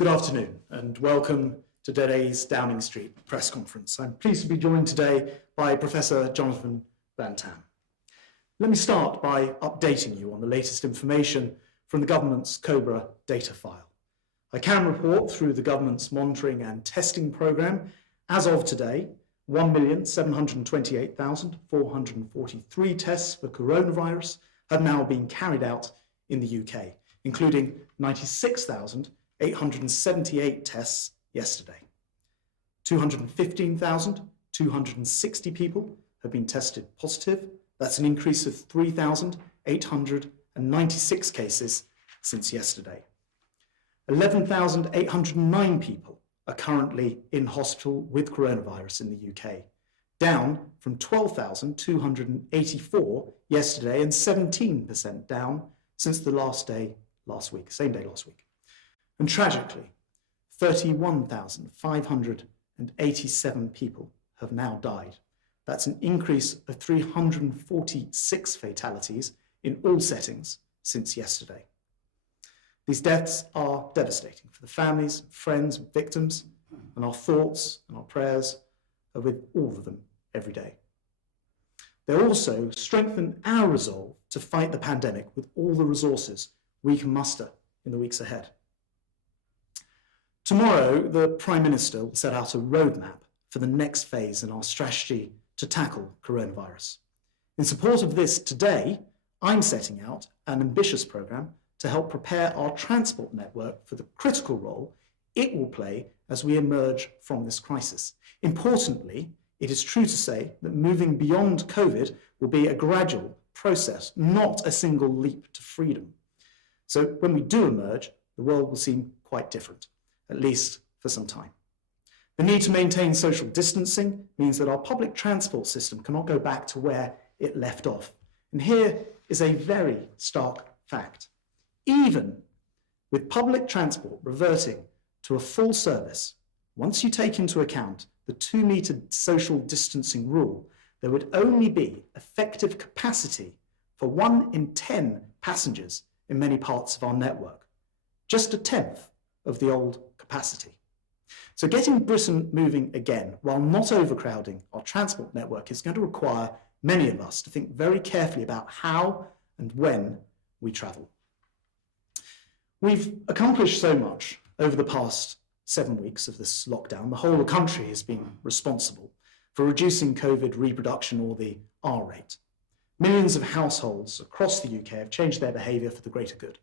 Good afternoon and welcome to today's Downing Street press conference. I'm pleased to be joined today by Professor Jonathan Van Tam. Let me start by updating you on the latest information from the government's COBRA data file. I can report through the government's monitoring and testing programme, as of today, 1,728,443 tests for coronavirus have now been carried out in the UK, including 96,878 tests yesterday. 215,260 people have been tested positive. That's an increase of 3,896 cases since yesterday. 11,809 people are currently in hospital with coronavirus in the UK, down from 12,284 yesterday and 17% down since the same day last week. And tragically, 31,587 people have now died. That's an increase of 346 fatalities in all settings since yesterday. These deaths are devastating for the families, friends, and victims, and our thoughts and our prayers are with all of them every day. They also strengthen our resolve to fight the pandemic with all the resources we can muster in the weeks ahead. Tomorrow, the Prime Minister will set out a roadmap for the next phase in our strategy to tackle coronavirus. In support of this today, I'm setting out an ambitious programme to help prepare our transport network for the critical role it will play as we emerge from this crisis. Importantly, it is true to say that moving beyond COVID will be a gradual process, not a single leap to freedom. So when we do emerge, the world will seem quite different, at least for some time. The need to maintain social distancing means that our public transport system cannot go back to where it left off. And here is a very stark fact. Even with public transport reverting to a full service, once you take into account the 2-metre social distancing rule, there would only be effective capacity for 1 in 10 passengers in many parts of our network, just a tenth of the old capacity. So getting Britain moving again while not overcrowding our transport network is going to require many of us to think very carefully about how and when we travel. We've accomplished so much over the past 7 weeks of this lockdown. The whole country has been responsible for reducing COVID reproduction, or the R rate. Millions of households across the UK have changed their behaviour for the greater good.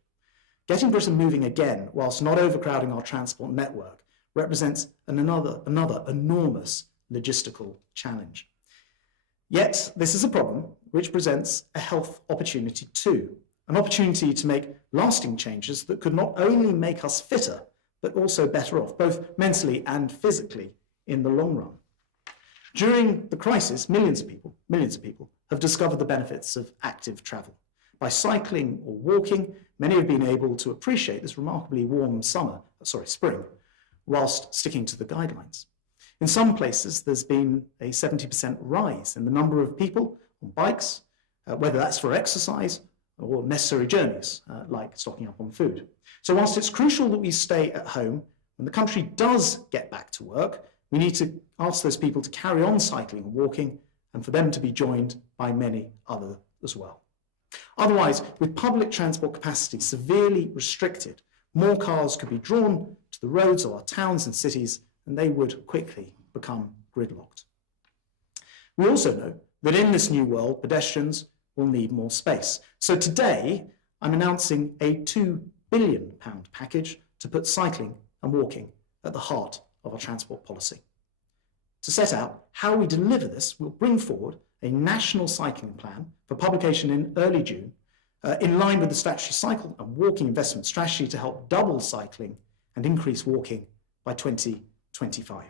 Getting Britain moving again whilst not overcrowding our transport network represents another enormous logistical challenge. Yet, this is a problem which presents a health opportunity too, an opportunity to make lasting changes that could not only make us fitter, but also better off, both mentally and physically, in the long run. During the crisis, millions of people have discovered the benefits of active travel. By cycling or walking, many have been able to appreciate this remarkably warm spring, whilst sticking to the guidelines. In some places, there's been a 70% rise in the number of people on bikes, whether that's for exercise or necessary journeys, like stocking up on food. So whilst it's crucial that we stay at home, when the country does get back to work, we need to ask those people to carry on cycling and walking, and for them to be joined by many others as well. Otherwise, with public transport capacity severely restricted, more cars could be drawn to the roads of our towns and cities, and they would quickly become gridlocked. We also know that in this new world, pedestrians will need more space. So today, I'm announcing a £2 billion package to put cycling and walking at the heart of our transport policy. To set out how we deliver this, we'll bring forward a national cycling plan for publication in early June, in line with the statutory cycle and walking investment strategy to help double cycling and increase walking by 2025.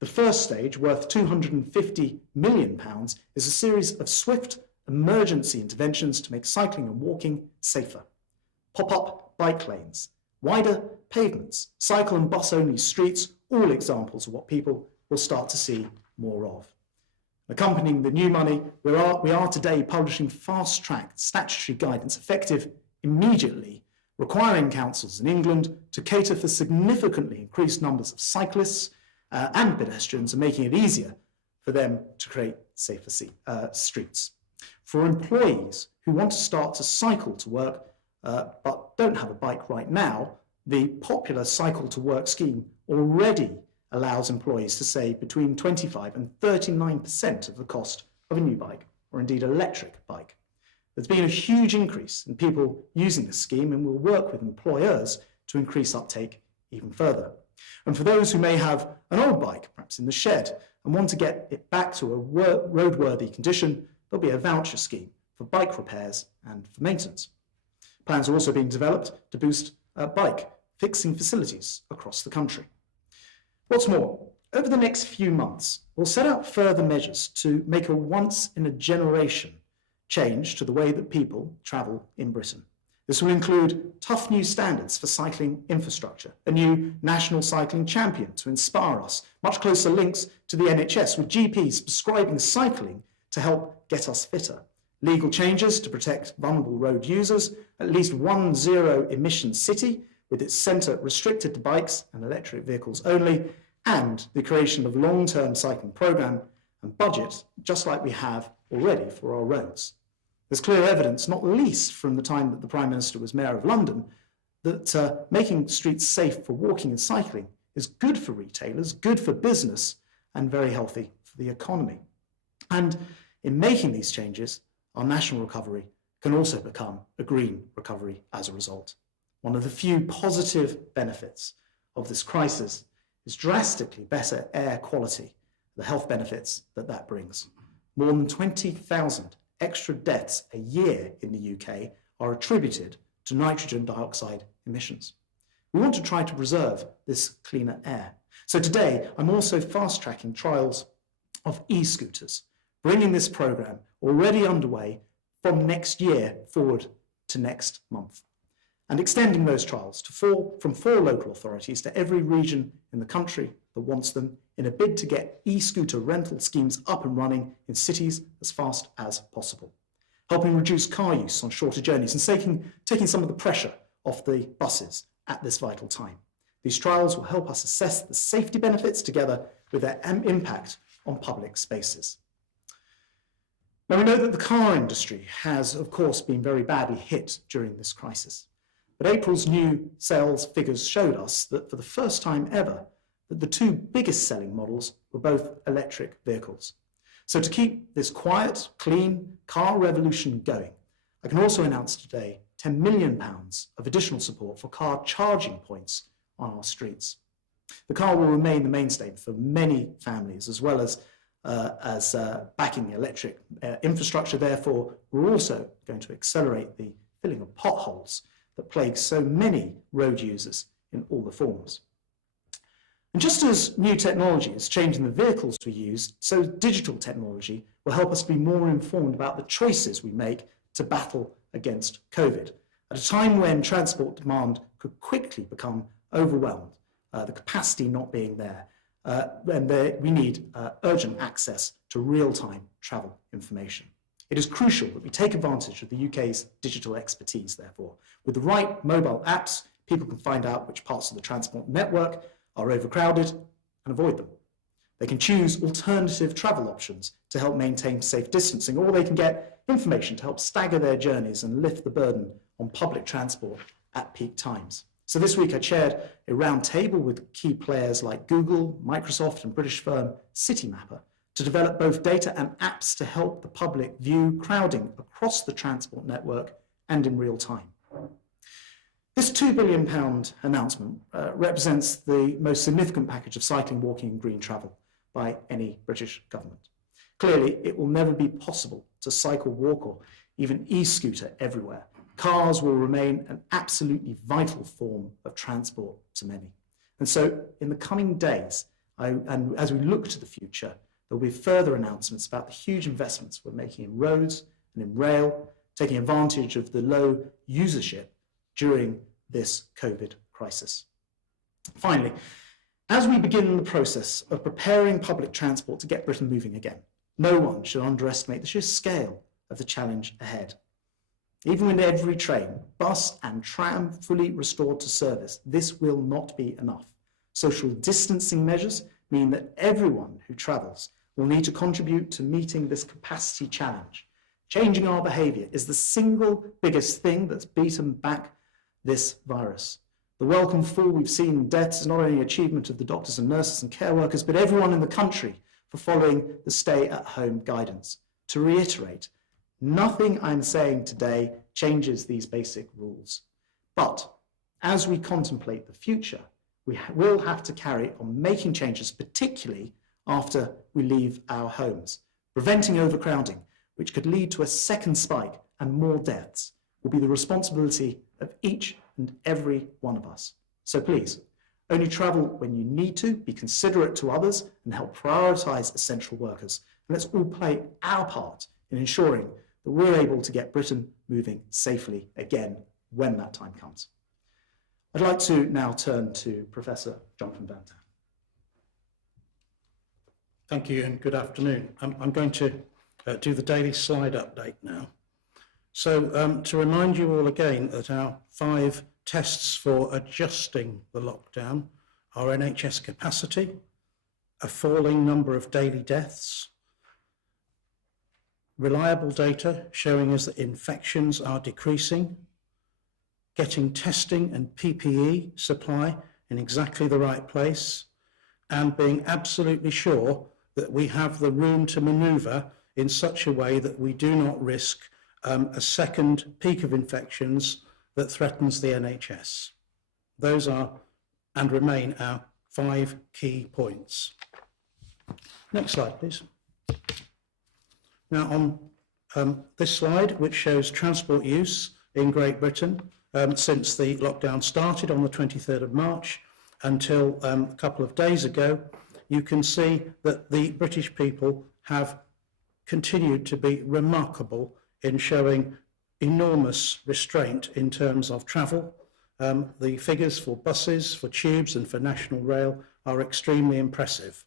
The first stage, worth £250 million, is a series of swift emergency interventions to make cycling and walking safer. Pop-up bike lanes, wider pavements, cycle and bus-only streets, all examples of what people will start to see more of. Accompanying the new money, we are today publishing fast-track statutory guidance effective immediately requiring councils in England to cater for significantly increased numbers of cyclists and pedestrians and making it easier for them to create safer streets. For employees who want to start to cycle to work but don't have a bike right now, the popular Cycle to Work scheme already allows employees to save between 25 and 39% of the cost of a new bike, or indeed electric bike. There's been a huge increase in people using this scheme, and we'll work with employers to increase uptake even further. And for those who may have an old bike, perhaps in the shed, and want to get it back to a roadworthy condition, there'll be a voucher scheme for bike repairs and for maintenance. Plans are also being developed to boost bike fixing facilities across the country. What's more, over the next few months, we'll set out further measures to make a once-in-a-generation change to the way that people travel in Britain. This will include tough new standards for cycling infrastructure, a new national cycling champion to inspire us, much closer links to the NHS with GPs prescribing cycling to help get us fitter, legal changes to protect vulnerable road users, at least one zero-emission city with its centre restricted to bikes and electric vehicles only, and the creation of a long-term cycling programme and budget, just like we have already for our roads. There's clear evidence, not least from the time that the Prime Minister was Mayor of London, that making streets safe for walking and cycling is good for retailers, good for business, and very healthy for the economy. And in making these changes, our national recovery can also become a green recovery as a result. One of the few positive benefits of this crisis is drastically better air quality, the health benefits that that brings. More than 20,000 extra deaths a year in the UK are attributed to nitrogen dioxide emissions. We want to try to preserve this cleaner air. So today, I'm also fast-tracking trials of e-scooters, bringing this programme already underway from next year forward to next month, and extending those trials to from 4 local authorities to every region in the country that wants them, in a bid to get e-scooter rental schemes up and running in cities as fast as possible, helping reduce car use on shorter journeys and taking some of the pressure off the buses at this vital time. These trials will help us assess the safety benefits together with their impact on public spaces. Now, we know that the car industry has, of course, been very badly hit during this crisis. But April's new sales figures showed us that for the first time ever, that the 2 biggest selling models were both electric vehicles. So to keep this quiet, clean car revolution going, I can also announce today £10 million of additional support for car charging points on our streets. The car will remain the mainstay for many families, as well as backing the electric infrastructure. Therefore, we're also going to accelerate the filling of potholes that plague so many road users in all the forms. And just as new technology is changing the vehicles we use, so digital technology will help us be more informed about the choices we make to battle against COVID, at a time when transport demand could quickly become overwhelmed, the capacity not being there, and we need urgent access to real-time travel information. It is crucial that we take advantage of the UK's digital expertise, therefore. With the right mobile apps, people can find out which parts of the transport network are overcrowded and avoid them. They can choose alternative travel options to help maintain safe distancing, or they can get information to help stagger their journeys and lift the burden on public transport at peak times. So this week I chaired a round table with key players like Google, Microsoft and British firm Citymapper to develop both data and apps to help the public view crowding across the transport network and in real time. This £2 billion announcement represents the most significant package of cycling, walking and green travel by any British government. Clearly, it will never be possible to cycle, walk or even e-scooter everywhere. Cars will remain an absolutely vital form of transport to many. And so in the coming days, and as we look to the future, there will be further announcements about the huge investments we're making in roads and in rail, taking advantage of the low usership during this COVID crisis. Finally, as we begin the process of preparing public transport to get Britain moving again, no one should underestimate the sheer scale of the challenge ahead. Even with every train, bus and tram fully restored to service, this will not be enough. Social distancing measures mean that everyone who travels will need to contribute to meeting this capacity challenge. Changing our behaviour is the single biggest thing that's beaten back this virus. The welcome fall we've seen in deaths is not only an achievement of the doctors and nurses and care workers, but everyone in the country for following the stay-at-home guidance. To reiterate, nothing I'm saying today changes these basic rules. But as we contemplate the future, we will have to carry on making changes, particularly after we leave our homes. Preventing overcrowding, which could lead to a second spike and more deaths, will be the responsibility of each and every one of us. So please, only travel when you need to, be considerate to others, and help prioritise essential workers. And let's all play our part in ensuring that we're able to get Britain moving safely again when that time comes. I'd like to now turn to Professor Jonathan Banton. Thank you and good afternoon. I'm going to do the daily slide update now. So to remind you all again that our 5 tests for adjusting the lockdown are NHS capacity, a falling number of daily deaths, reliable data showing us that infections are decreasing, getting testing and PPE supply in exactly the right place, and being absolutely sure that we have the room to manoeuvre in such a way that we do not risk a second peak of infections that threatens the NHS. Those are and remain our 5 key points. Next slide, please. Now on this slide, which shows transport use in Great Britain since the lockdown started on the 23rd of March until a couple of days ago, you can see that the British people have continued to be remarkable in showing enormous restraint in terms of travel. The figures for buses, for tubes and for National Rail are extremely impressive.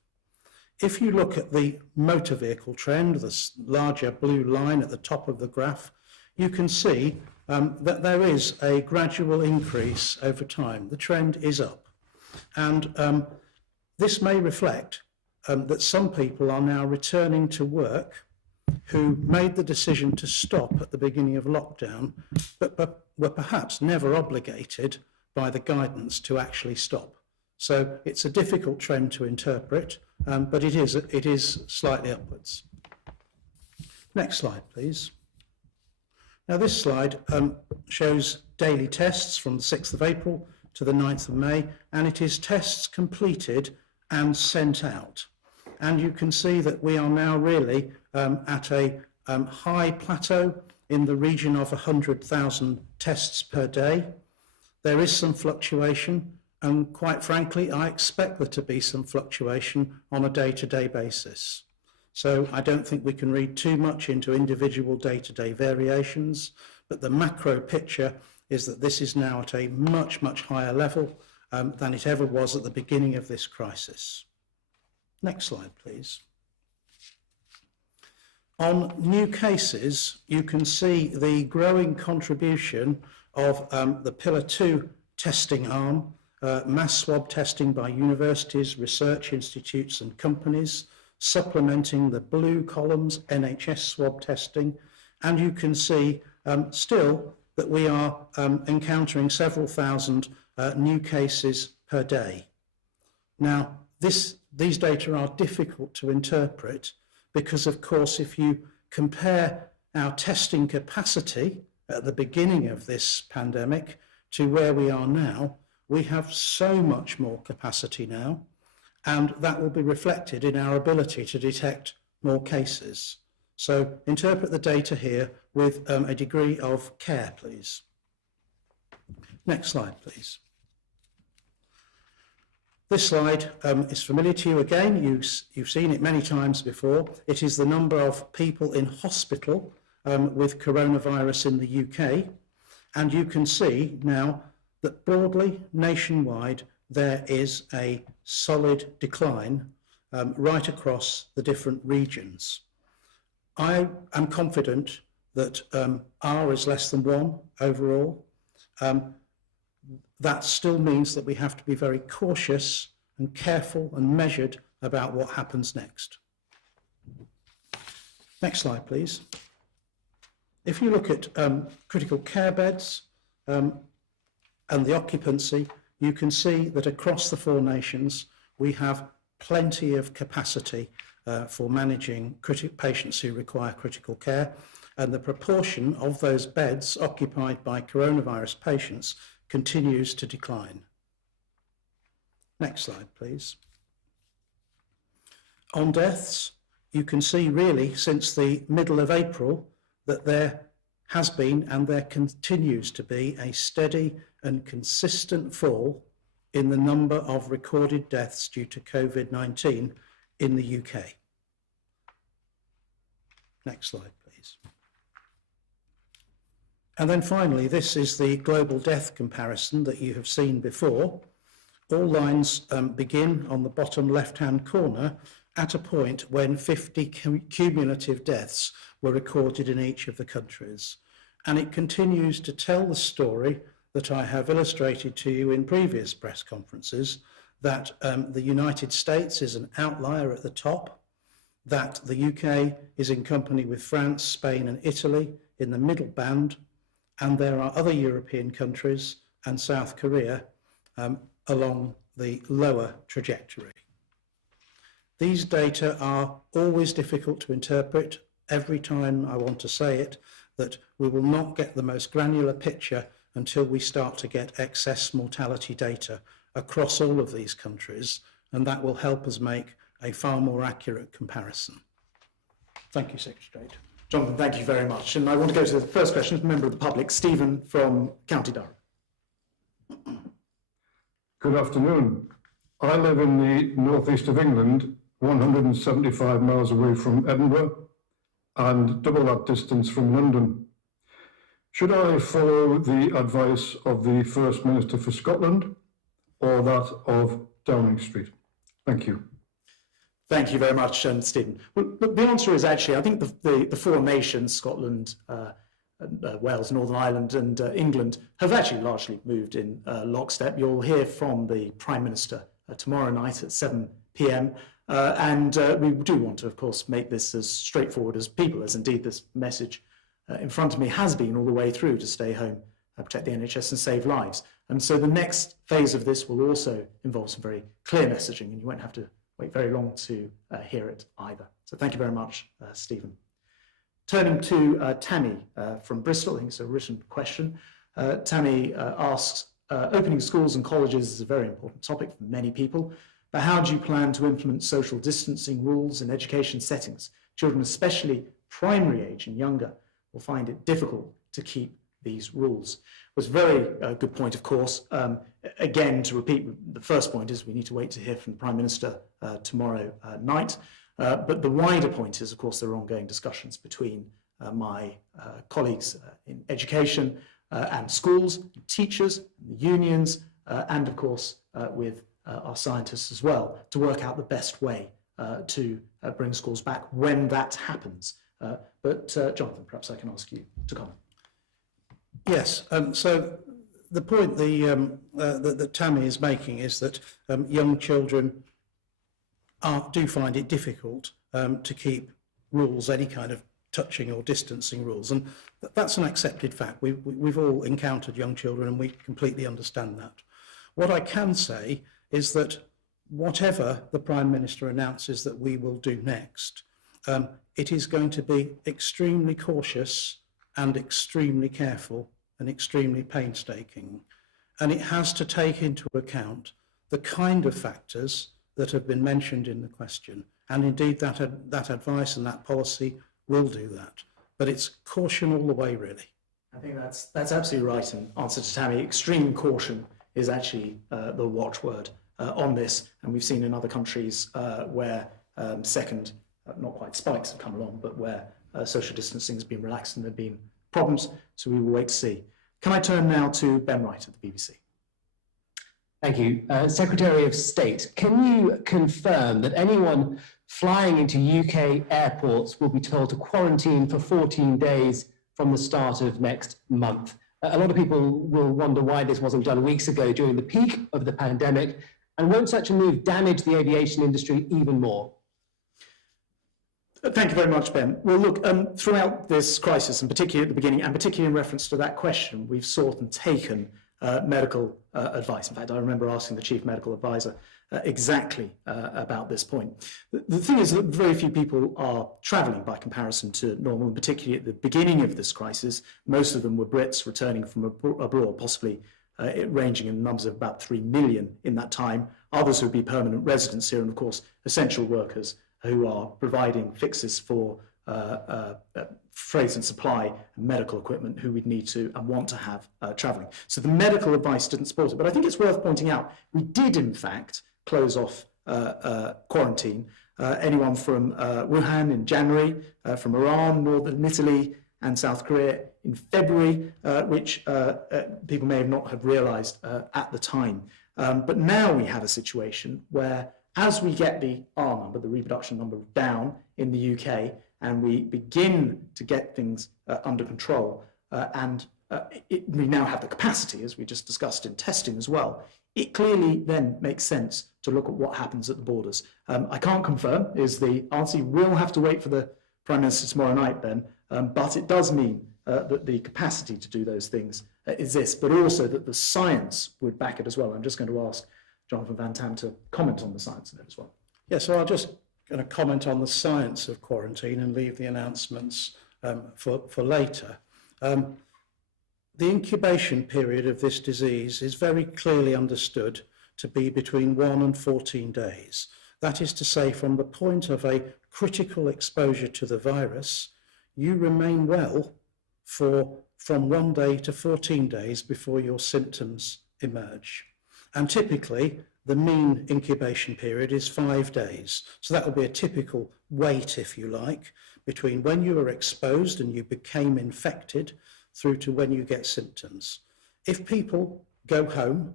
If you look at the motor vehicle trend, the larger blue line at the top of the graph, you can see that there is a gradual increase over time. The trend is up. And this may reflect that some people are now returning to work who made the decision to stop at the beginning of lockdown, but were perhaps never obligated by the guidance to actually stop. So it's a difficult trend to interpret, but it is slightly upwards. Next slide, please. Now this slide shows daily tests from the 6th of April to the 9th of May, and it is tests completed and sent out. And you can see that we are now really at a high plateau in the region of 100,000 tests per day. There is some fluctuation, and quite frankly, I expect there to be some fluctuation on a day-to-day basis. So I don't think we can read too much into individual day-to-day variations, but the macro picture is that this is now at a much, much higher level than it ever was at the beginning of this crisis. Next slide, please. On new cases, you can see the growing contribution of the Pillar 2 testing arm, mass swab testing by universities, research institutes and companies, supplementing the blue columns, NHS swab testing, and you can see still that we are encountering several thousand new cases per day. Now, these data are difficult to interpret because, of course, if you compare our testing capacity at the beginning of this pandemic to where we are now, we have so much more capacity now, and that will be reflected in our ability to detect more cases. So interpret the data here with a degree of care, please. Next slide, please. This slide is familiar to you again. You've seen it many times before. It is the number of people in hospital with coronavirus in the UK. And you can see now that broadly, nationwide, there is a solid decline right across the different regions. I am confident that R is less than 1 overall, that still means that we have to be very cautious and careful and measured about what happens next. Next slide, please. If you look at critical care beds and the occupancy, you can see that across the 4 nations, we have plenty of capacity for managing patients who require critical care, and the proportion of those beds occupied by coronavirus patients continues to decline. Next slide, please. On deaths, you can see really since the middle of April that there has been and there continues to be a steady and consistent fall in the number of recorded deaths due to COVID-19 in the UK. Next slide, please. And then finally, this is the global death comparison that you have seen before. All lines begin on the bottom left-hand corner at a point when 50 cumulative deaths were recorded in each of the countries. And it continues to tell the story that I have illustrated to you in previous press conferences, that the United States is an outlier at the top, that the UK is in company with France, Spain and Italy in the middle band, and there are other European countries and South Korea along the lower trajectory. These data are always difficult to interpret. Every time I want to say it, that we will not get the most granular picture until we start to get excess mortality data across all of these countries, and that will help us make a far more accurate comparison. Thank you, Secretary. Jonathan, thank you very much. And I want to go to the first question, member of the public, Stephen from County Durham. Good afternoon. I live in the northeast of England, 175 miles away from Edinburgh, and double that distance from London. Should I follow the advice of the First Minister for Scotland or that of Downing Street? Thank you. Thank you very much, Stephen. Well, the answer is actually, I think the 4 nations, Scotland, Wales, Northern Ireland and England, have actually largely moved in lockstep. You'll hear from the Prime Minister tomorrow night at 7 p.m. And we do want to, of course, make this as straightforward as people, as indeed this message in front of me has been all the way through, to stay home, protect the NHS and save lives. And so the next phase of this will also involve some very clear messaging, and you won't have to wait very long to hear it either. So thank you very much, Stephen. Turning to Tammy from Bristol, I think it's a written question. Tammy asks, opening schools and colleges is a very important topic for many people, but how do you plan to implement social distancing rules in education settings? Children, especially primary age and younger, will find it difficult to keep these rules. It was a very good point, of course. Again, to repeat, the first point is we need to wait to hear from the Prime Minister tomorrow night. But the wider point is, of course, there are ongoing discussions between my colleagues in education and schools, teachers, the unions, and of course with our scientists as well, to work out the best way to bring schools back when that happens. But Jonathan, perhaps I can ask you to comment. Yes, so the point that Tammy is making is that young children do find it difficult to keep rules, any kind of touching or distancing rules, and that's an accepted fact. We've all encountered young children and we completely understand that. What I can say is that whatever the Prime Minister announces that we will do next, it is going to be extremely cautious and extremely careful and extremely painstaking. And it has to take into account the kind of factors that have been mentioned in the question. And indeed that advice and that policy will do that. But it's caution all the way, really. I think that's absolutely right. In answer to Tammy, extreme caution is actually the watchword on this. And we've seen in other countries where second, not quite spikes have come along, but where social distancing has been relaxed and there have been problems. So we will wait to see. Can I turn now to Ben Wright at the BBC? Thank you. Secretary of State, can you confirm that anyone flying into UK airports will be told to quarantine for 14 days from the start of next month. A lot of people will wonder why this wasn't done weeks ago during the peak of the pandemic, and won't such a move damage the aviation industry even more? Thank you very much, Ben. Well, look, throughout this crisis, and particularly at the beginning, and particularly in reference to that question, we've sought and taken medical advice. In fact, I remember asking the Chief Medical Advisor exactly about this point. The thing is that very few people are travelling by comparison to normal, and particularly at the beginning of this crisis, most of them were Brits returning from abroad, possibly ranging in numbers of about 3 million in that time. Others would be permanent residents here, and of course, essential workers who are providing fixes for freight and supply and medical equipment who we'd need to and want to have travelling. So the medical advice didn't support it. But I think it's worth pointing out, we did in fact close off quarantine. Anyone from Wuhan in January, from Iran, northern Italy and South Korea in February, which people may not have realised at the time. But now we have a situation where as we get the R number, the reproduction number, down in the UK, and we begin to get things under control, we now have the capacity, as we just discussed in testing as well, it clearly then makes sense to look at what happens at the borders. I can't confirm is the answer. You will have to wait for the Prime Minister tomorrow night, Ben, but it does mean that the capacity to do those things exists, but also that the science would back it as well. I'm just going to ask Jonathan Van Tam to comment on the science of it as well. Yeah, so I'll just going to comment on the science of quarantine and leave the announcements for later. The incubation period of this disease is very clearly understood to be between 1 and 14 days. That is to say, from the point of a critical exposure to the virus, you remain well from 1 day to 14 days before your symptoms emerge. And typically, the mean incubation period is 5 days. So that will be a typical wait, if you like, between when you were exposed and you became infected through to when you get symptoms. If people go home,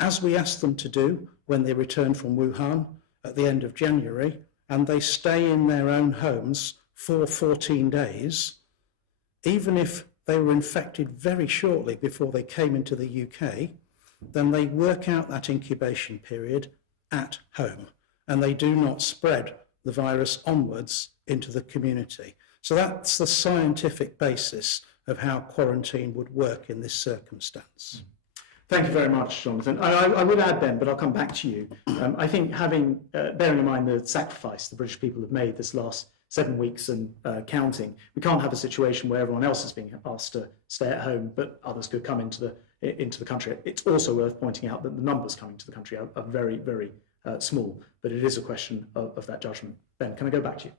as we asked them to do when they returned from Wuhan at the end of January, and they stay in their own homes for 14 days, even if they were infected very shortly before they came into the UK, then they work out that incubation period at home and they do not spread the virus onwards into the community. So that's the scientific basis of how quarantine would work in this circumstance. Thank you very much, Jonathan. I would add, Ben, but I'll come back to you. I think bearing in mind the sacrifice the British people have made this last 7 weeks and counting, we can't have a situation where everyone else is being asked to stay at home, but others could come into the country. It's also worth pointing out that the numbers coming to the country are very, very small, but it is a question of that judgment. Ben, can I go back to you?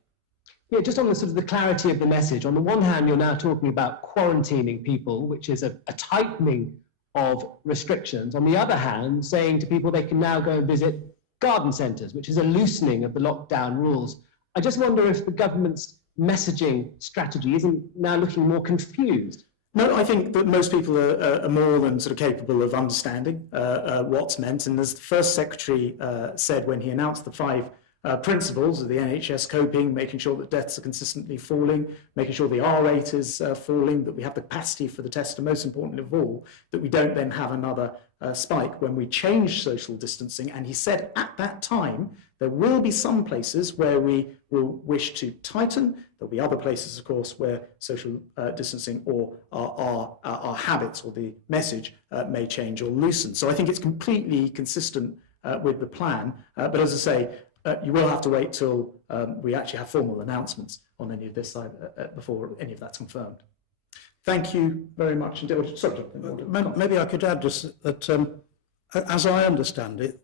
Yeah, just on the sort of the clarity of the message. On the one hand, you're now talking about quarantining people, which is a tightening of restrictions. On the other hand, saying to people they can now go and visit garden centres, which is a loosening of the lockdown rules. I just wonder if the government's messaging strategy isn't now looking more confused. No, I think that most people are more than sort of capable of understanding what's meant. And as the first secretary said when he announced the 5 principles of the NHS coping, making sure that deaths are consistently falling, making sure the R rate is falling, that we have the capacity for the test, and most importantly of all, that we don't then have another spike when we change social distancing. And he said at that time, there will be some places where we will wish to tighten. There'll be other places, of course, where social distancing or our habits or the message may change or loosen. So I think it's completely consistent with the plan. But as I say, you will have to wait till we actually have formal announcements on any of this side before any of that's confirmed. Thank you very much. Sorry, maybe I could add just that, as I understand it,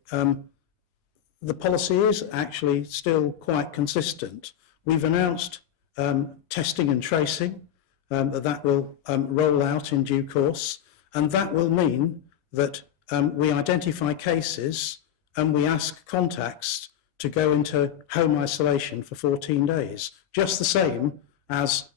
the policy is actually still quite consistent. We've announced testing and tracing, that will roll out in due course, and that will mean that we identify cases and we ask contacts to go into home isolation for 14 days, just the same as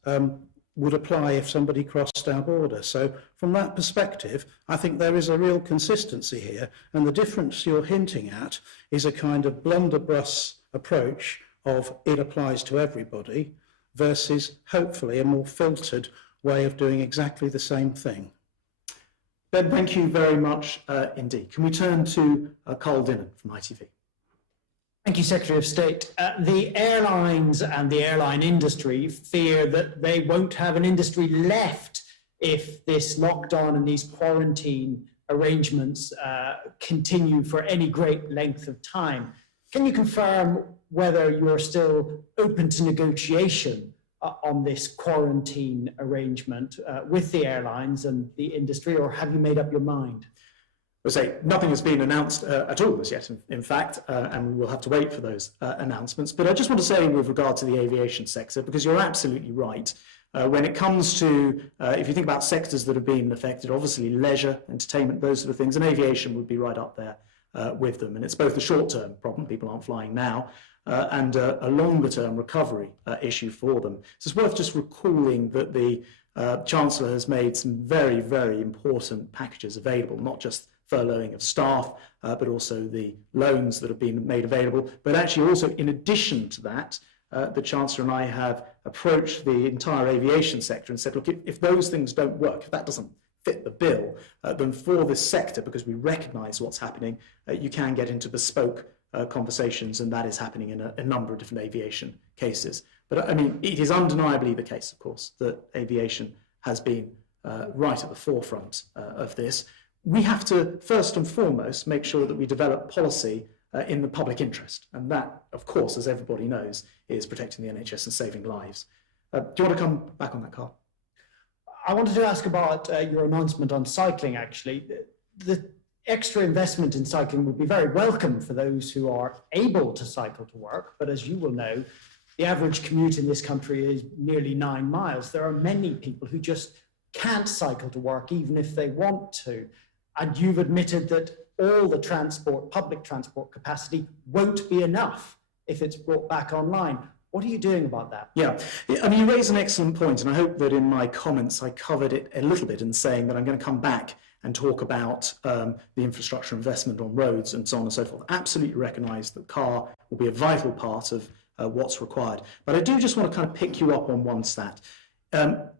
would apply if somebody crossed our border. So from that perspective, I think there is a real consistency here, and the difference you're hinting at is a kind of blunderbuss approach of it applies to everybody, versus hopefully a more filtered way of doing exactly the same thing. Ben, thank you very much indeed. Can we turn to Carl Dinnan from ITV? Thank you, Secretary of State. The airlines and the airline industry fear that they won't have an industry left if this lockdown and these quarantine arrangements continue for any great length of time. Can you confirm whether you're still open to negotiation on this quarantine arrangement with the airlines and the industry, or have you made up your mind? I'll say nothing has been announced at all as yet, in fact, and we will have to wait for those announcements. But I just want to say with regard to the aviation sector, because you're absolutely right, when it comes to, if you think about sectors that have been affected, obviously leisure, entertainment, those sort of things, and aviation would be right up there with them. And it's both a short-term problem, people aren't flying now, and a longer-term recovery issue for them. So it's worth just recalling that the Chancellor has made some very, very important packages available, not just furloughing of staff, but also the loans that have been made available. But actually also, in addition to that, the Chancellor and I have approached the entire aviation sector and said, look, if those things don't work, if that doesn't fit the bill, then for this sector, because we recognise what's happening, you can get into bespoke conversations, and that is happening in a number of different aviation cases. But I mean, it is undeniably the case, of course, that aviation has been right at the forefront of this. We have to, first and foremost, make sure that we develop policy in the public interest. And that, of course, as everybody knows, is protecting the NHS and saving lives. Do you want to come back on that, Carl? I wanted to ask about your announcement on cycling, actually. The extra investment in cycling would be very welcome for those who are able to cycle to work. But as you will know, the average commute in this country is nearly 9 miles. There are many people who just can't cycle to work, even if they want to. And you've admitted that all the transport, public transport capacity won't be enough if it's brought back online. What are you doing about that? Yeah, I mean, you raise an excellent point, and I hope that in my comments I covered it a little bit in saying that I'm going to come back and talk about the infrastructure investment on roads and so on and so forth. Absolutely recognise that car will be a vital part of what's required. But I do just want to kind of pick you up on one stat.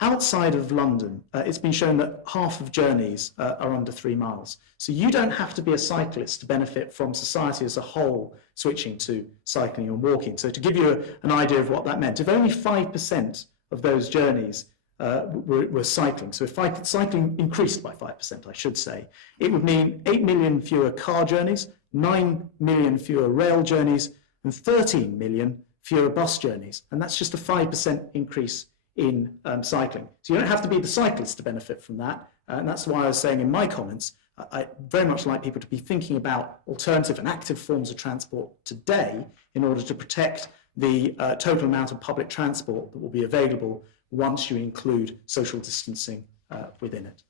Outside of London, it's been shown that half of journeys are under 3 miles. So you don't have to be a cyclist to benefit from society as a whole switching to cycling and walking. So to give you an idea of what that meant, if only 5% of those journeys were cycling, so if cycling increased by 5%, I should say, it would mean 8 million fewer car journeys, 9 million fewer rail journeys, and 13 million fewer bus journeys. And that's just a 5% increase in cycling. So you don't have to be the cyclist to benefit from that. And that's why I was saying in my comments, I very much like people to be thinking about alternative and active forms of transport today in order to protect the total amount of public transport that will be available once you include social distancing within it.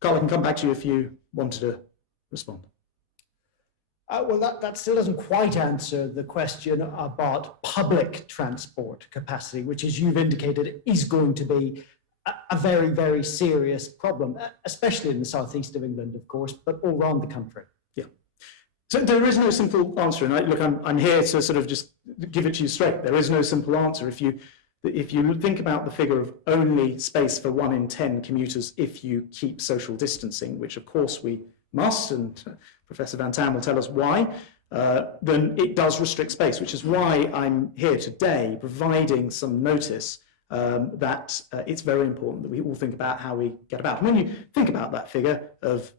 Carl, I can come back to you if you wanted to respond. Well, that still doesn't quite answer the question about public transport capacity, which, as you've indicated, is going to be a very, very serious problem, especially in the southeast of England, of course, but all around the country. Yeah. So there is no simple answer. And I'm here to sort of just give it to you straight. There is no simple answer. If you think about the figure of only space for 1 in 10 commuters if you keep social distancing, which of course we must, and Professor Van Tam will tell us why, then it does restrict space, which is why I'm here today providing some notice that it's very important that we all think about how we get about. And when you think about that figure of,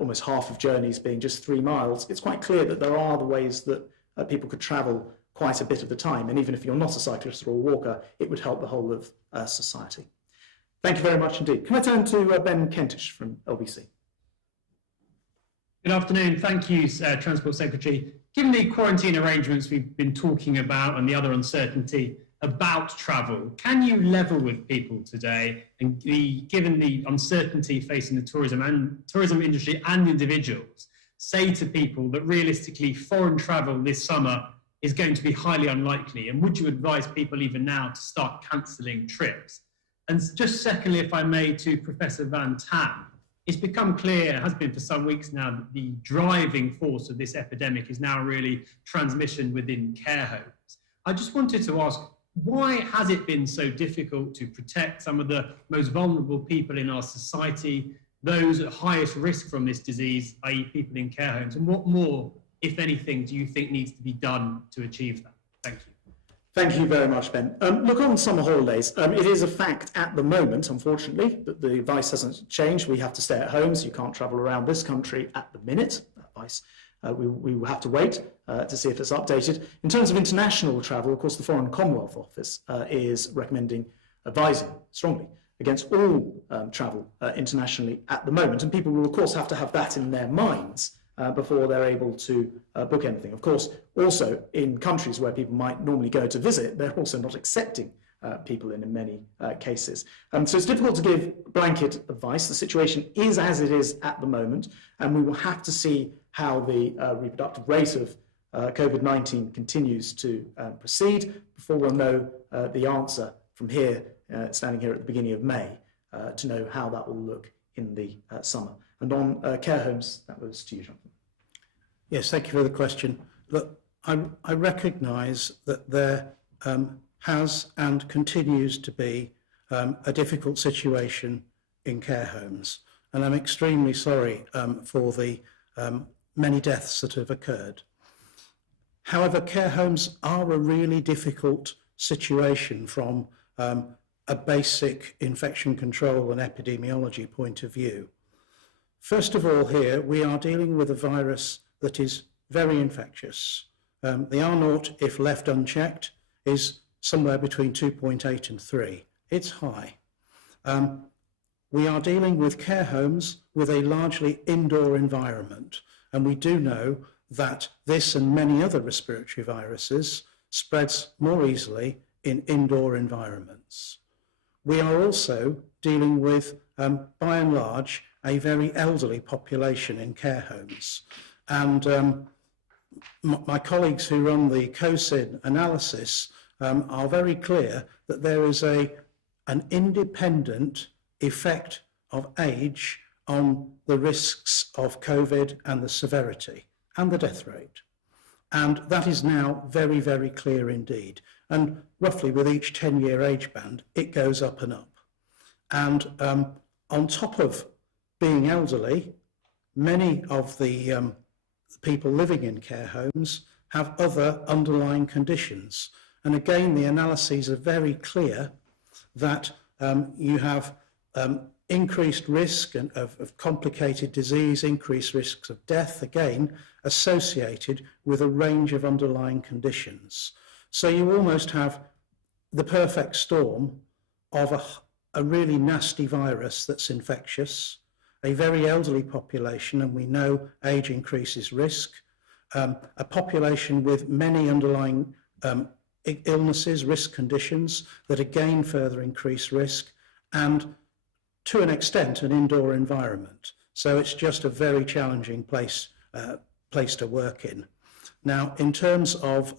almost half of journeys being just 3 miles, it's quite clear that there are the ways that people could travel quite a bit of the time. And even if you're not a cyclist or a walker, it would help the whole of society. Thank you very much indeed. Can I turn to Ben Kentish from LBC? Good afternoon. Thank you, Transport Secretary. Given the quarantine arrangements we've been talking about and the other uncertainty about travel, can you level with people today, and given the uncertainty facing the tourism industry and individuals, say to people that realistically foreign travel this summer is going to be highly unlikely? And would you advise people even now to start cancelling trips? And just secondly, if I may, to Professor Van Tam, it's become clear, has been for some weeks now, that the driving force of this epidemic is now really transmission within care homes. I just wanted to ask, why has it been so difficult to protect some of the most vulnerable people in our society, those at highest risk from this disease, i.e. people in care homes? And what more, if anything, do you think needs to be done to achieve that? Thank you. Thank you very much, Ben. Look, on summer holidays, it is a fact at the moment, unfortunately, that the advice hasn't changed. We have to stay at home, so you can't travel around this country at the minute. That advice, we will have to wait to see if it's updated. In terms of international travel, of course, the Foreign Commonwealth Office is advising strongly against all travel internationally at the moment. And people will, of course, have to have that in their minds before they're able to book anything. Of course, also in countries where people might normally go to visit, they're also not accepting people in many cases. So it's difficult to give blanket advice. The situation is as it is at the moment, and we will have to see how the reproductive rate of COVID-19 continues to proceed before we'll know the answer from here, standing here at the beginning of May, to know how that will look in the summer. And on care homes, that was to you, Jonathan. Yes, thank you for the question. Look, I recognise that there has and continues to be a difficult situation in care homes, and I'm extremely sorry for the many deaths that have occurred. However, care homes are a really difficult situation from a basic infection control and epidemiology point of view. First of all, here we are dealing with a virus that is very infectious. The R0, if left unchecked, is somewhere between 2.8 and 3. It's high. We are dealing with care homes with a largely indoor environment, and we do know that this and many other respiratory viruses spreads more easily in indoor environments. We are also dealing with, by and large, a very elderly population in care homes. And my colleagues who run the COSIN analysis are very clear that there is an independent effect of age on the risks of COVID and the severity and the death rate. And that is now very, very clear indeed. And roughly with each 10-year age band, it goes up and up. And on top of being elderly, many of the people living in care homes have other underlying conditions. And again, the analyses are very clear that you have increased risk of complicated disease, increased risks of death, again, associated with a range of underlying conditions. So you almost have the perfect storm of a really nasty virus that's infectious, a very elderly population, and we know age increases risk, a population with many underlying illnesses, risk conditions that again further increase risk, and to an extent an indoor environment. So it's just a very challenging place to work in. Now, in terms of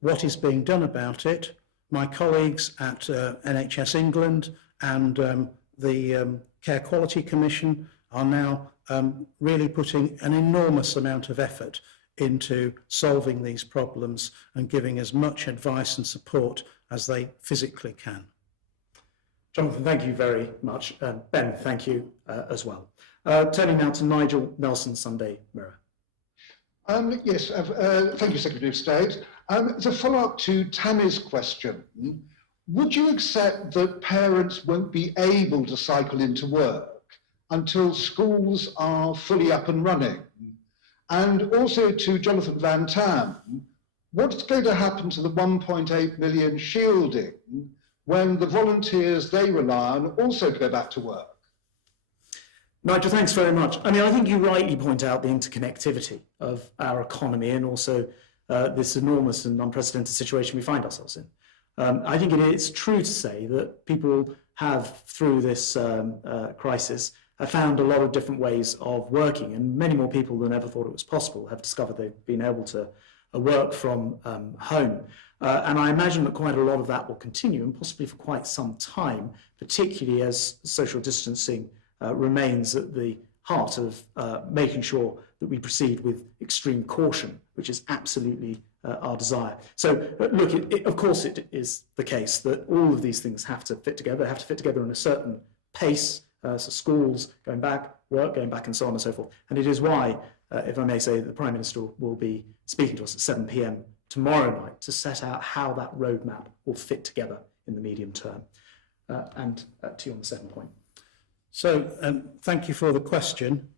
what is being done about it, my colleagues at NHS England and the Care Quality Commission are now really putting an enormous amount of effort into solving these problems and giving as much advice and support as they physically can. Jonathan, thank you very much. Ben, thank you as well. Turning now to Nigel Nelson, Sunday Mirror. Yes, thank you, Secretary of State. As a follow-up to Tammy's question, would you accept that parents won't be able to cycle into work until schools are fully up and running? And also to Jonathan Van Tam, what's going to happen to the 1.8 million shielding when the volunteers they rely on also go back to work? Nigel, thanks very much. I mean, I think you rightly point out the interconnectivity of our economy and also this enormous and unprecedented situation we find ourselves in. I think it is true to say that people have, through this crisis, have found a lot of different ways of working, and many more people than ever thought it was possible have discovered they've been able to work from home. And I imagine that quite a lot of that will continue, and possibly for quite some time, particularly as social distancing remains at the heart of making sure that we proceed with extreme caution, which is absolutely our desire. So look, of course it is the case that all of these things have to fit together. They have to fit together in a certain pace, so schools going back, work going back, and so on and so forth. And it is why, if I may say, the Prime Minister will be speaking to us at 7 p.m. tomorrow night to set out how that roadmap will fit together in the medium term. And to you on the second point. So thank you for the question.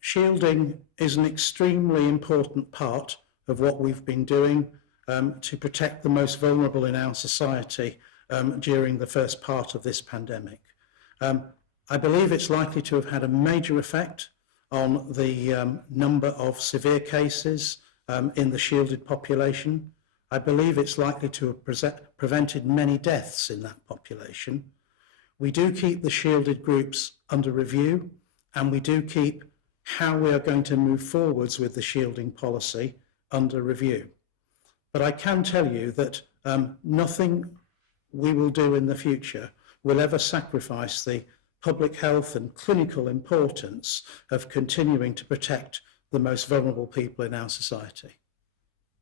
Shielding is an extremely important part of what we've been doing to protect the most vulnerable in our society during the first part of this pandemic. I believe it's likely to have had a major effect on the number of severe cases in the shielded population. I believe it's likely to have prevented many deaths in that population. We do keep the shielded groups under review, and we do keep how we are going to move forwards with the shielding policy under review. But I can tell you that nothing we will do in the future will ever sacrifice the public health and clinical importance of continuing to protect the most vulnerable people in our society.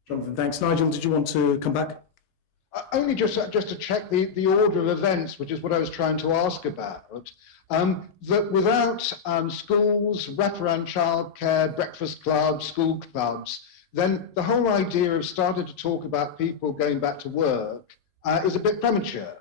Jonathan, thanks. Nigel, did you want to come back? Only just to check the order of events, which is what I was trying to ask about. That without schools, wraparound childcare, breakfast clubs, school clubs, then the whole idea of starting to talk about people going back to work is a bit premature.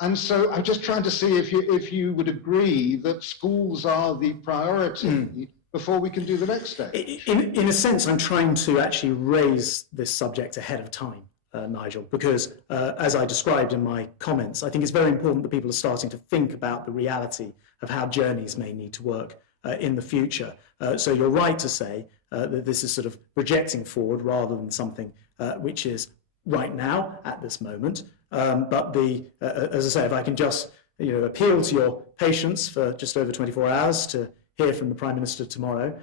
And so I'm just trying to see if you would agree that schools are the priority before we can do the next stage. In a sense, I'm trying to actually raise this subject ahead of time, Nigel, because as I described in my comments, I think it's very important that people are starting to think about the reality of how journeys may need to work in the future. So you're right to say that this is sort of projecting forward rather than something which is right now at this moment. But as I say, if I can just appeal to your patience for just over 24 hours to hear from the Prime Minister tomorrow,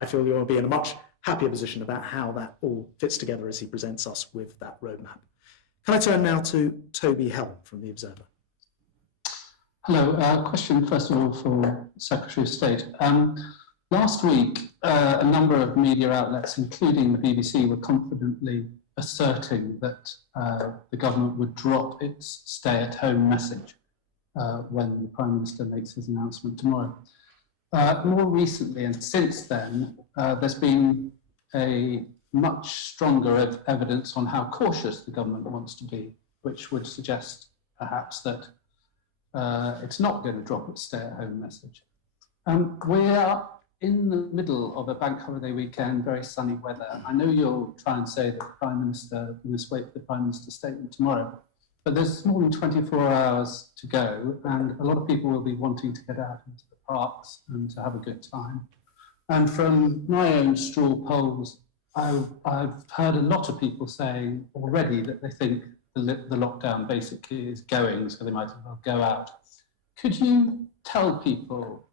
I feel you'll be in a much happier position about how that all fits together as he presents us with that roadmap. Can I turn now to Toby Helm from The Observer? Hello, question first of all for Secretary of State. Last week, a number of media outlets, including the BBC, were confidently asserting that the government would drop its stay-at-home message when the Prime Minister makes his announcement tomorrow. More recently, and since then, there's been a much stronger evidence on how cautious the government wants to be, which would suggest perhaps that it's not going to drop its stay-at-home message. We are in the middle of a bank holiday weekend, very sunny weather. I know you'll try and say that the Prime Minister, you must wait for the Prime Minister's statement tomorrow, but there's more than 24 hours to go, and a lot of people will be wanting to get out into the parks and to have a good time. And from my own straw polls, I've heard a lot of people saying already that they think the lockdown basically is going, so they might as well go out. Could you tell people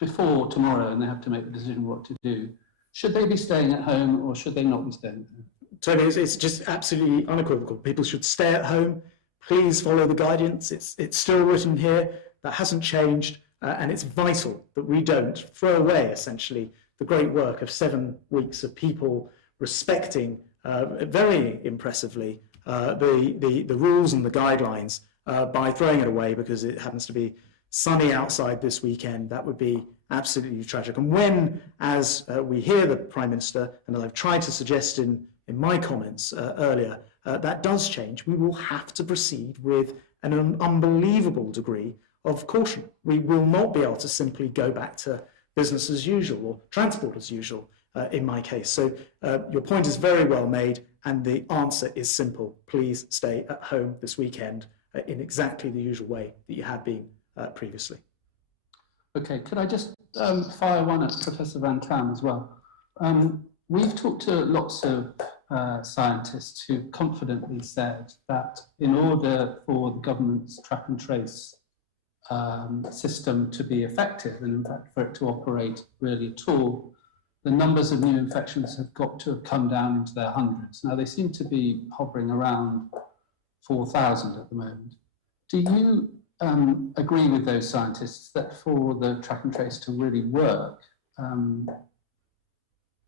before tomorrow, and they have to make the decision what to do, should they be staying at home or should they not be staying at home? Toby, it's just absolutely unequivocal. People should stay at home. Please follow the guidance. It's still written here. That hasn't changed. And it's vital that we don't throw away, essentially, the great work of 7 weeks of people respecting, very impressively, the rules and the guidelines by throwing it away because it happens to be sunny outside this weekend. That would be absolutely tragic. And when, as we hear the Prime Minister, and as I've tried to suggest in my comments earlier, that does change, we will have to proceed with an unbelievable degree of caution. We will not be able to simply go back to business as usual or transport as usual in my case. So your point is very well made, and the answer is simple. Please stay at home this weekend in exactly the usual way that you had been previously. Okay, could I just fire one at Professor Van Tam as well? We've talked to lots of scientists who confidently said that in order for the government's track and trace system to be effective, and in fact for it to operate really at all, the numbers of new infections have got to have come down into their hundreds. Now they seem to be hovering around 4,000 at the moment. Do you agree with those scientists that for the track and trace to really work,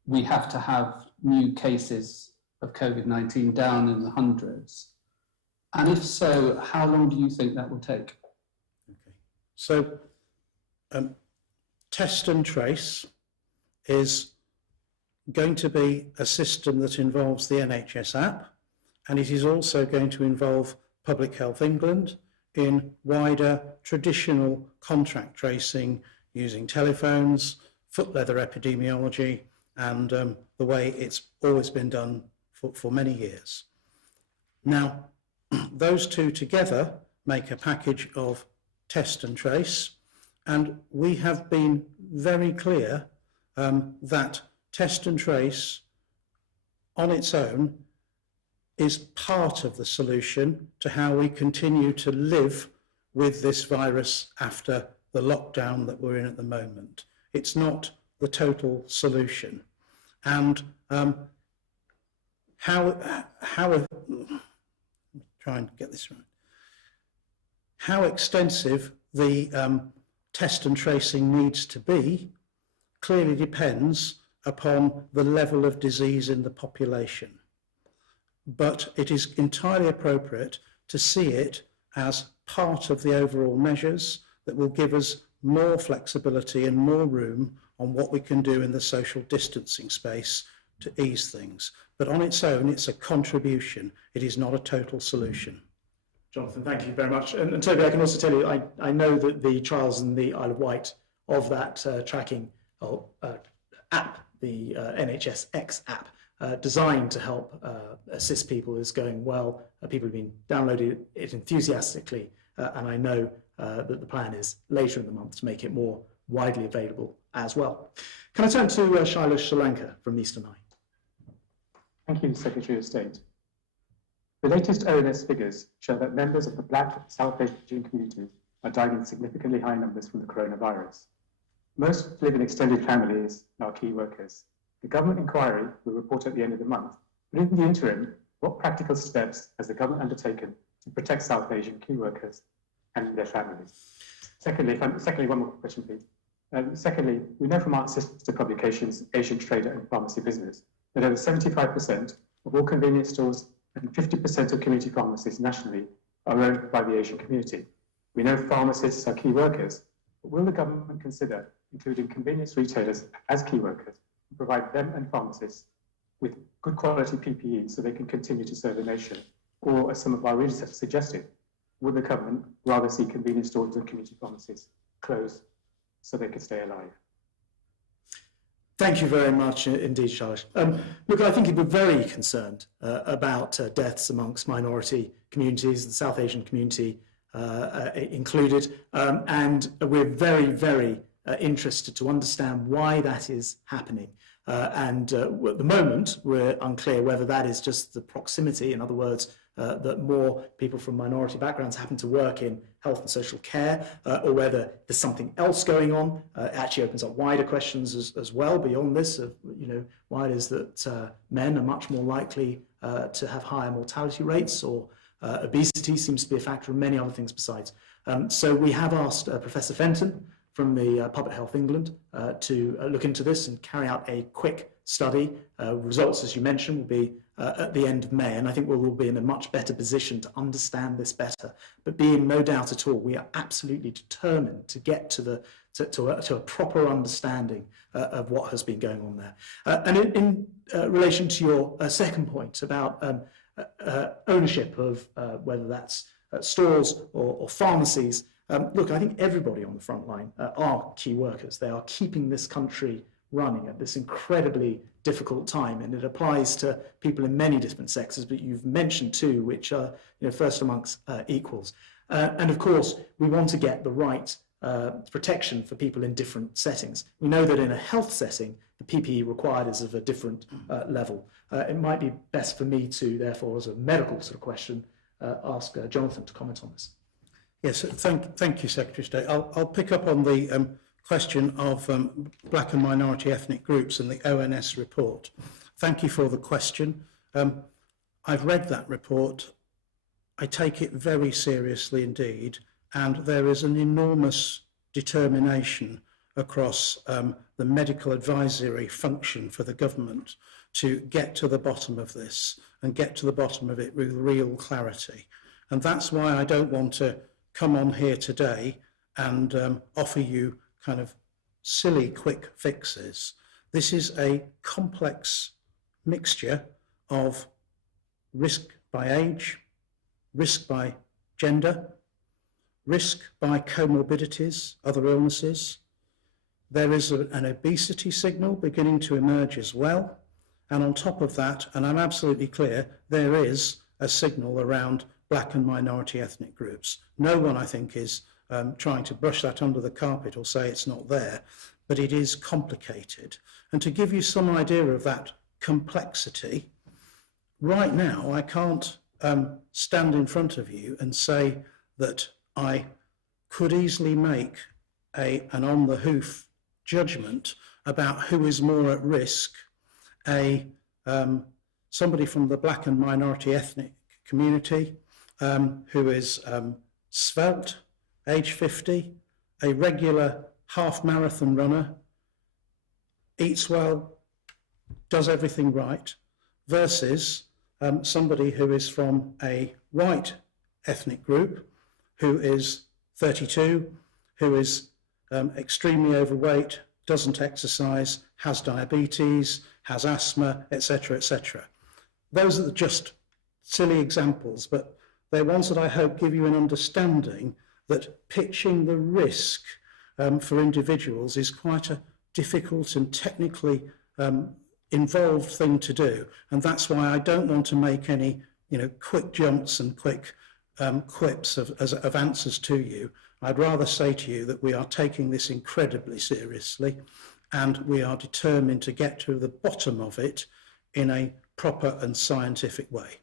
we have to have new cases of COVID-19 down in the hundreds? And if so, how long do you think that will take? Okay. So, test and trace is going to be a system that involves the NHS app, and it is also going to involve Public Health England in wider traditional contact tracing using telephones, foot leather epidemiology, and the way it's always been done for many years. Now, those two together make a package of test and trace, and we have been very clear that test and trace on its own is part of the solution to how we continue to live with this virus after the lockdown that we're in at the moment. It's not the total solution. And try and get this right. How extensive the test and tracing needs to be clearly depends upon the level of disease in the population. But it is entirely appropriate to see it as part of the overall measures that will give us more flexibility and more room on what we can do in the social distancing space to ease things. But on its own, it's a contribution. It is not a total solution. Jonathan, thank you very much. And Toby, I can also tell you, I know that the trials in the Isle of Wight of that tracking app, the NHS X app, designed to help assist people is going well. People have been downloading it enthusiastically, and I know that the plan is later in the month to make it more widely available as well. Can I turn to Shailesh Solanka from the Eastern Eye? Thank you, Secretary of State. The latest ONS figures show that members of the Black South Asian community are dying in significantly high numbers from the coronavirus. Most live in extended families and are key workers. The government inquiry will report at the end of the month, but in the interim, what practical steps has the government undertaken to protect South Asian key workers and their families? Secondly, one more question, please. Secondly, we know from our sister publications, Asian Trader and Pharmacy Business, that over 75% of all convenience stores and 50% of community pharmacies nationally are owned by the Asian community. We know pharmacists are key workers, but will the government consider including convenience retailers as key workers and provide them and pharmacists with good quality PPE so they can continue to serve the nation? Or, as some of our readers have suggested, will the government rather see convenience stores and community pharmacies close so they can stay alive? Thank you very much indeed, Shailesh. Look, I think we're very concerned about deaths amongst minority communities, the South Asian community included, and we're very, very interested to understand why that is happening. And at the moment, we're unclear whether that is just the proximity, in other words, that more people from minority backgrounds happen to work in health and social care, or whether there's something else going on. It actually opens up wider questions as well beyond this of, why it is that men are much more likely to have higher mortality rates, or obesity seems to be a factor, and many other things besides. So we have asked Professor Fenton from the Public Health England to look into this and carry out a quick study. Results, as you mentioned, will be at the end of May, and I think we will be in a much better position to understand this better. But be in no doubt at all, we are absolutely determined to get to a proper understanding of what has been going on there. And in relation to your second point about ownership of whether that's stores or pharmacies, look, I think everybody on the front line are key workers. They are keeping this country running at this incredibly difficult time, and it applies to people in many different sectors, but you've mentioned two which are first amongst equals. And of course, we want to get the right protection for people in different settings. We know that in a health setting, the PPE required is of a different level. It might be best for me to, therefore, as a medical sort of question, ask Jonathan to comment on this. Yes, thank you, Secretary of State. I'll pick up on the question of black and minority ethnic groups and the ONS report. Thank you for the question. I've read that report. I take it very seriously indeed, and there is an enormous determination across the medical advisory function for the government to get to the bottom of this and get to the bottom of it with real clarity. And that's why I don't want to come on here today and offer you kind of silly quick fixes. This is a complex mixture of risk by age, risk by gender, risk by comorbidities, other illnesses. There is an obesity signal beginning to emerge as well. And on top of that, and I'm absolutely clear, there is a signal around black and minority ethnic groups. No one, I think, is trying to brush that under the carpet or say it's not there, but it is complicated. And to give you some idea of that complexity, right now I can't stand in front of you and say that I could easily make an on-the-hoof judgment about who is more at risk, somebody from the black and minority ethnic community who is svelte, age 50, a regular half marathon runner, eats well, does everything right, versus somebody who is from a white ethnic group, who is 32, who is extremely overweight, doesn't exercise, has diabetes, has asthma, etc., etc. Those are just silly examples, but they're ones that I hope give you an understanding that pitching the risk for individuals is quite a difficult and technically involved thing to do. And that's why I don't want to make any quick jumps and quick quips of answers to you. I'd rather say to you that we are taking this incredibly seriously and we are determined to get to the bottom of it in a proper and scientific way.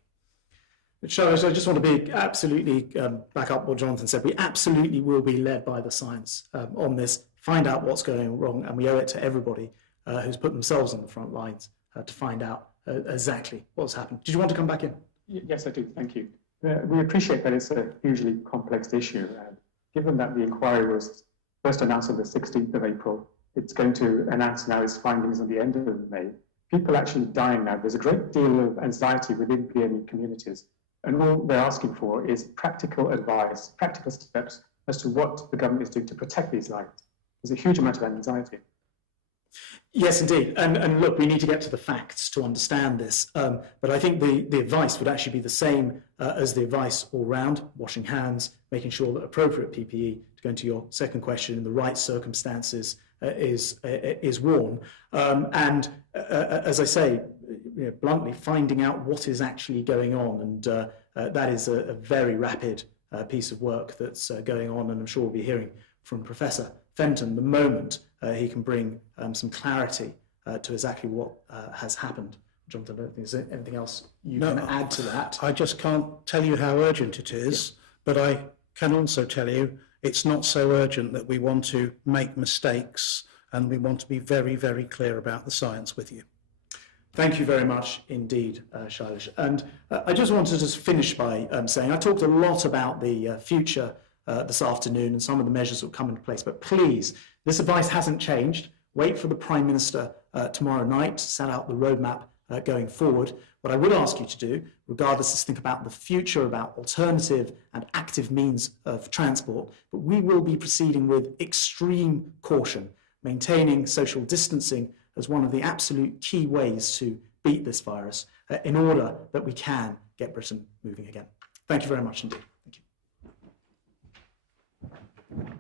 Charlotte, I just want to be absolutely back up what Jonathan said. We absolutely will be led by the science on this, find out what's going wrong, and we owe it to everybody who's put themselves on the front lines to find out exactly what's happened. Did you want to come back in? Yes, I do. Thank you. We appreciate that it's a hugely complex issue. Given that the inquiry was first announced on the 16th of April, it's going to announce now its findings on the end of May. People actually dying now. There's a great deal of anxiety within PME communities. And all they're asking for is practical advice, practical steps as to what the government is doing to protect these lives. There's a huge amount of anxiety. Yes, indeed. And look, we need to get to the facts to understand this. But I think the advice would actually be the same as the advice all round: washing hands, making sure that appropriate PPE, to go into your second question, in the right circumstances is worn. And as I say, bluntly, finding out what is actually going on. And that is a very rapid piece of work that's going on. And I'm sure we'll be hearing from Professor Fenton the moment he can bring some clarity to exactly what has happened. Jonathan, I don't think there's anything else you can add to that. I just can't tell you how urgent it is, but I can also tell you it's not so urgent that we want to make mistakes, and we want to be very, very clear about the science with you. Thank you very much indeed, Shailesh. And I just wanted to just finish by saying I talked a lot about the future this afternoon and some of the measures that will come into place, but please, this advice hasn't changed. Wait for the Prime Minister tomorrow night to set out the roadmap going forward. What I would ask you to do, regardless, is think about the future, about alternative and active means of transport, but we will be proceeding with extreme caution, maintaining social distancing as one of the absolute key ways to beat this virus in order that we can get Britain moving again. Thank you very much indeed. Thank you.